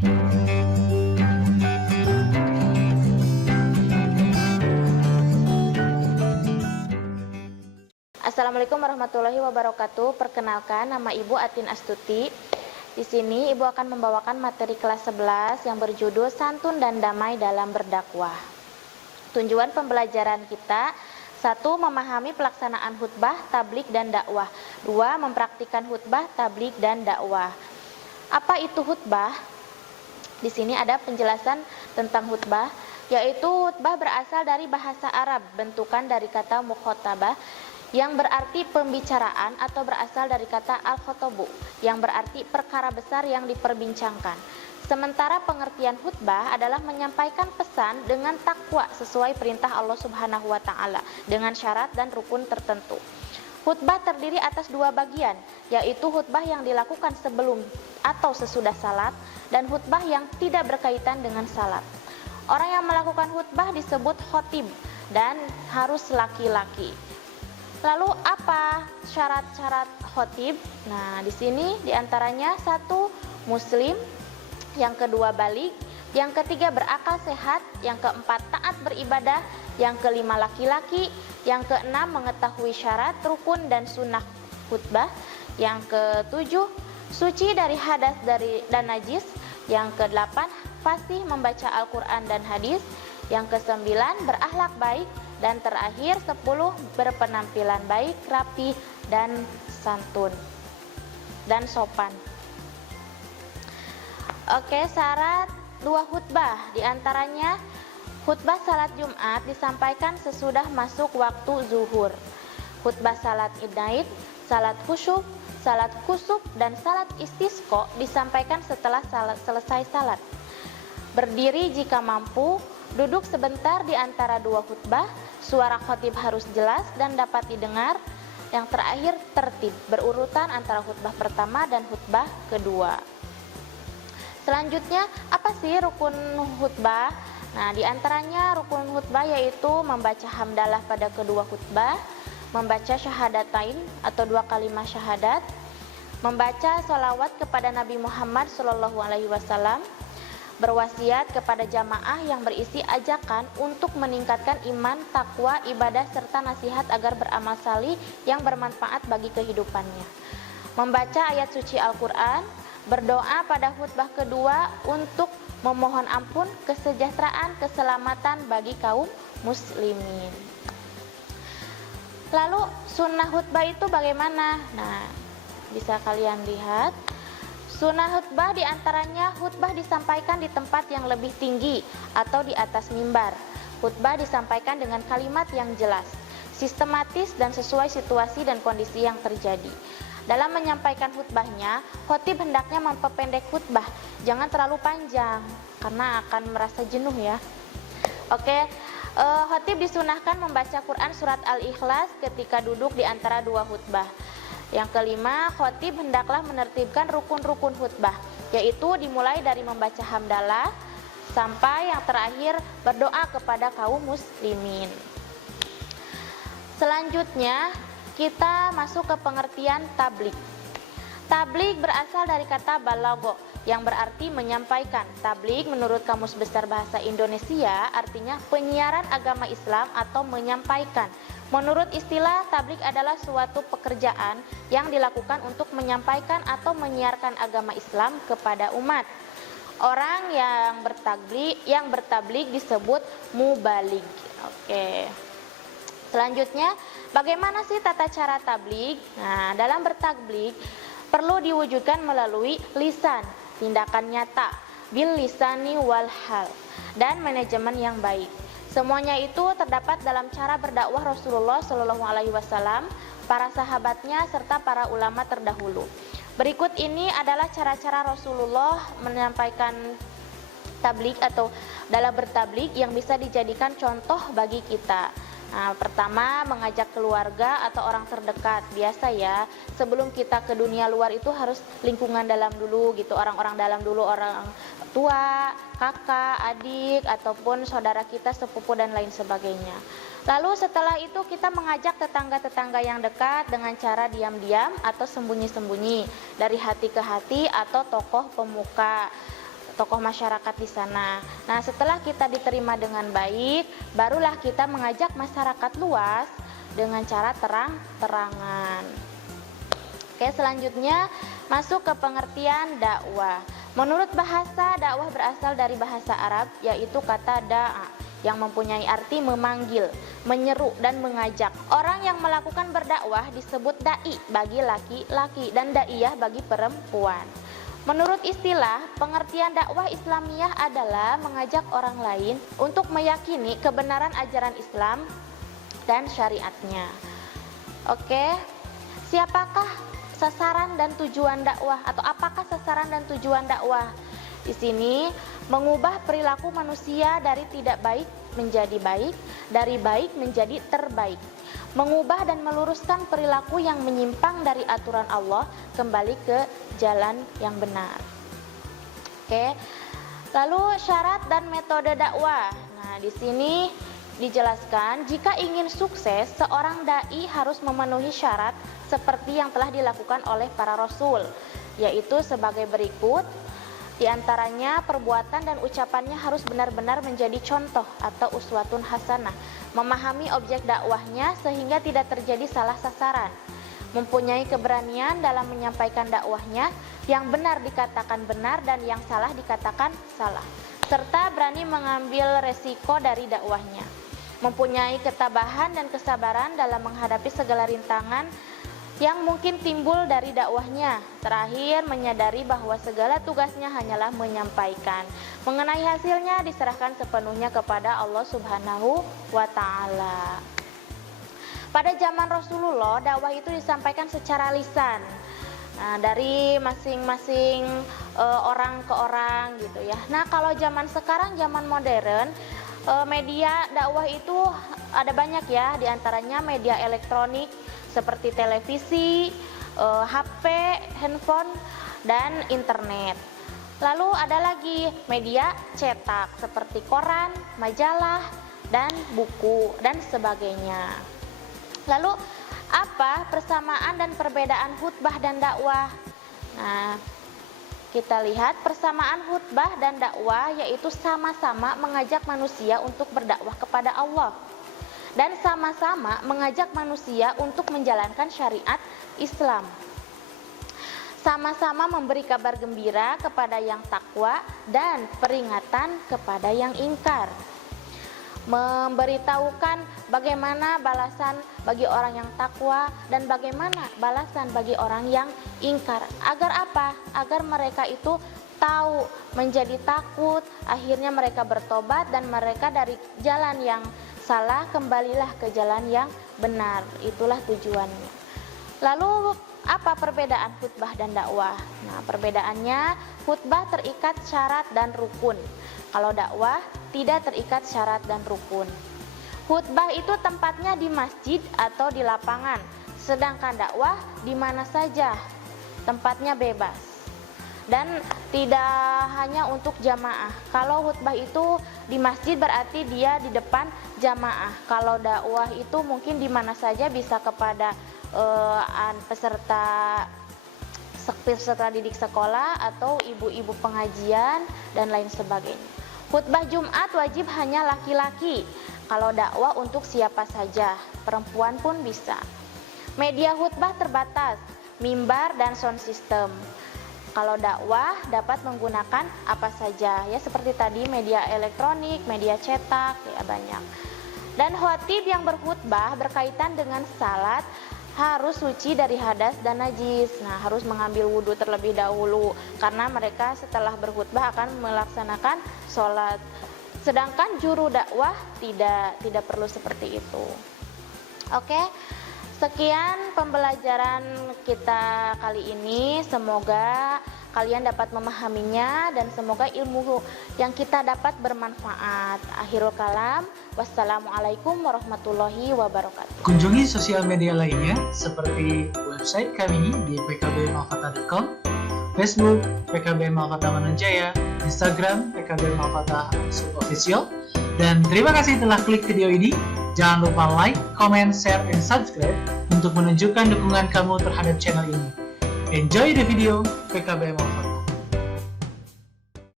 Assalamualaikum warahmatullahi wabarakatuh. Perkenalkan, nama Ibu Atin Astuti. Di sini Ibu akan membawakan materi kelas 11 yang berjudul Santun dan Damai dalam Berdakwah. Tujuan pembelajaran kita: 1. Memahami pelaksanaan khutbah, tablik, dan dakwah. 2. Mempraktikkan khutbah, tablik, dan dakwah. Apa itu khutbah? Di sini ada penjelasan tentang khutbah, yaitu khutbah berasal dari bahasa Arab, bentukan dari kata mukhotabah yang berarti pembicaraan, atau berasal dari kata al-khotobu yang berarti perkara besar yang diperbincangkan. Sementara pengertian khutbah adalah menyampaikan pesan dengan takwa sesuai perintah Allah Subhanahu wa taala dengan syarat dan rukun tertentu. Khutbah terdiri atas 2 bagian, yaitu khutbah yang dilakukan sebelum atau sesudah salat dan khutbah yang tidak berkaitan dengan salat. Orang yang melakukan khutbah disebut khotib dan harus laki-laki. Lalu apa syarat-syarat khotib? Nah, di sini diantaranya: 1. Muslim, yang kedua balik, yang ketiga berakal sehat, yang keempat taat beribadah, yang kelima laki-laki, yang keenam mengetahui syarat, rukun, dan sunnah khutbah, yang ketujuh suci dari hadas dan najis, yang kedelapan fasih membaca Al-Quran dan hadis, yang kesembilan berakhlak baik, dan terakhir 10 berpenampilan baik, rapi, dan santun dan sopan. Oke, syarat 2 khutbah, diantaranya khutbah salat Jumat disampaikan sesudah masuk waktu zuhur. Khutbah salat Idaid, salat khusyuk, salat khusuf, dan salat istisqa disampaikan setelah selesai salat. Berdiri jika mampu, duduk sebentar di antara 2 khutbah, suara khotib harus jelas dan dapat didengar. Yang terakhir tertib, berurutan antara khutbah pertama dan khutbah kedua. Selanjutnya, apa sih rukun khutbah? Nah, diantaranya rukun khutbah yaitu membaca hamdalah pada kedua khutbah, membaca syahadatain atau 2 kalimat syahadat, membaca sholawat kepada Nabi Muhammad SAW, berwasiat kepada jamaah yang berisi ajakan untuk meningkatkan iman, takwa, ibadah, serta nasihat agar beramal salih yang bermanfaat bagi kehidupannya, membaca ayat suci Al-Quran, berdoa pada khutbah kedua untuk memohon ampun, kesejahteraan, keselamatan bagi kaum muslimin. Lalu sunnah khutbah itu bagaimana? Nah, bisa kalian lihat. Sunnah khutbah diantaranya khutbah disampaikan di tempat yang lebih tinggi atau di atas mimbar. Khutbah disampaikan dengan kalimat yang jelas, sistematis, dan sesuai situasi dan kondisi yang terjadi. Dalam menyampaikan khutbahnya, khotib hendaknya memperpendek khutbah, jangan terlalu panjang karena akan merasa jenuh ya. Oke, khotib disunahkan membaca Quran surat Al-Ikhlas ketika duduk di antara 2 khutbah. Yang kelima, khotib hendaklah menertibkan rukun-rukun khutbah, yaitu dimulai dari membaca hamdalah sampai yang terakhir berdoa kepada kaum muslimin. Selanjutnya, kita masuk ke pengertian tablik. Tablik berasal dari kata balago yang berarti menyampaikan. Tablik menurut Kamus Besar Bahasa Indonesia artinya penyiaran agama Islam atau menyampaikan. Menurut istilah, tablik adalah suatu pekerjaan yang dilakukan untuk menyampaikan atau menyiarkan agama Islam kepada umat. Orang yang bertablik disebut mubalig. Oke. Selanjutnya, bagaimana sih tata cara tablik? Nah, dalam bertablik perlu diwujudkan melalui lisan, tindakan nyata, bil lisani wal hal, dan manajemen yang baik. Semuanya itu terdapat dalam cara berdakwah Rasulullah SAW, para sahabatnya, serta para ulama terdahulu. Berikut ini adalah cara-cara Rasulullah menyampaikan tablik atau dalam bertablik yang bisa dijadikan contoh bagi kita. Nah, pertama, mengajak keluarga atau orang terdekat. Biasa ya, sebelum kita ke dunia luar itu harus lingkungan dalam dulu gitu, orang-orang dalam dulu, orang tua, kakak, adik, ataupun saudara kita, sepupu, dan lain sebagainya. Lalu setelah itu kita mengajak tetangga-tetangga yang dekat dengan cara diam-diam atau sembunyi-sembunyi, dari hati ke hati atau tokoh pemuka. tokoh masyarakat di sana. Nah, setelah kita diterima dengan baik, barulah kita mengajak masyarakat luas dengan cara terang-terangan. Oke, selanjutnya masuk ke pengertian dakwah. Menurut bahasa, dakwah berasal dari bahasa Arab, yaitu kata da'a, yang mempunyai arti memanggil, menyeru, dan mengajak. Orang yang melakukan berdakwah disebut da'i bagi laki-laki dan da'iyah bagi perempuan. Menurut istilah, pengertian dakwah Islamiyah adalah mengajak orang lain untuk meyakini kebenaran ajaran Islam dan syariatnya. Oke, siapakah sasaran dan tujuan dakwah, atau apakah sasaran dan tujuan dakwah? Di sini mengubah perilaku manusia dari tidak baik menjadi baik, dari baik menjadi terbaik. Mengubah dan meluruskan perilaku yang menyimpang dari aturan Allah kembali ke jalan yang benar. Oke. Lalu syarat dan metode dakwah. Nah, di sini dijelaskan jika ingin sukses, seorang dai harus memenuhi syarat seperti yang telah dilakukan oleh para rasul, yaitu sebagai berikut. Di antaranya perbuatan dan ucapannya harus benar-benar menjadi contoh atau uswatun hasanah, memahami objek dakwahnya sehingga tidak terjadi salah sasaran, mempunyai keberanian dalam menyampaikan dakwahnya, yang benar dikatakan benar dan yang salah dikatakan salah, serta berani mengambil resiko dari dakwahnya, mempunyai ketabahan dan kesabaran dalam menghadapi segala rintangan yang mungkin timbul dari dakwahnya. Terakhir, menyadari bahwa segala tugasnya hanyalah menyampaikan. Mengenai hasilnya diserahkan sepenuhnya kepada Allah Subhanahu wa Ta'ala. Pada zaman Rasulullah, dakwah itu disampaikan secara lisan. Nah, dari masing-masing orang ke orang gitu ya. Nah, kalau zaman sekarang, zaman modern, media dakwah itu ada banyak ya, diantaranya media elektronik seperti televisi, HP, handphone, dan internet. Lalu ada lagi media cetak seperti koran, majalah, dan buku, dan sebagainya. Lalu apa persamaan dan perbedaan khutbah dan dakwah? Nah, kita lihat persamaan khutbah dan dakwah yaitu sama-sama mengajak manusia untuk berdakwah kepada Allah dan sama-sama mengajak manusia untuk menjalankan syariat Islam. Sama-sama memberi kabar gembira kepada yang takwa dan peringatan kepada yang ingkar. Memberitahukan bagaimana balasan bagi orang yang takwa dan bagaimana balasan bagi orang yang ingkar. Agar apa? Agar mereka itu tahu, menjadi takut, akhirnya mereka bertobat dan mereka dari jalan yang salah kembalilah ke jalan yang benar. Itulah tujuannya. Lalu apa perbedaan khutbah dan dakwah? Nah, perbedaannya khutbah terikat syarat dan rukun. Kalau dakwah tidak terikat syarat dan rukun. Khutbah itu tempatnya di masjid atau di lapangan, sedangkan dakwah di mana saja, tempatnya bebas. Dan tidak hanya untuk jamaah. Kalau khutbah itu di masjid berarti dia di depan jamaah. Kalau dakwah itu mungkin di mana saja, bisa kepada peserta didik sekolah atau ibu-ibu pengajian dan lain sebagainya. Khutbah Jumat wajib hanya laki-laki. Kalau dakwah untuk siapa saja, perempuan pun bisa. Media khutbah terbatas, mimbar dan sound system. Kalau dakwah dapat menggunakan apa saja, ya seperti tadi media elektronik, media cetak, ya banyak. Dan khatib yang berkhutbah berkaitan dengan salat harus suci dari hadas dan najis. Nah, harus mengambil wudhu terlebih dahulu karena mereka setelah berkhutbah akan melaksanakan sholat. Sedangkan juru dakwah tidak perlu seperti itu. Oke. Sekian pembelajaran kita kali ini, semoga kalian dapat memahaminya dan semoga ilmu yang kita dapat bermanfaat. Akhirul kalam, wassalamualaikum warahmatullahi wabarakatuh. Kunjungi sosial media lainnya seperti website kami di pkbmalfata.com, Facebook PKB Malfata Manunjaya, Instagram PKB Malfata Official. Dan terima kasih telah klik video ini. Jangan lupa like, comment, share, dan subscribe untuk menunjukkan dukungan kamu terhadap channel ini. Enjoy the video PKB Malfata.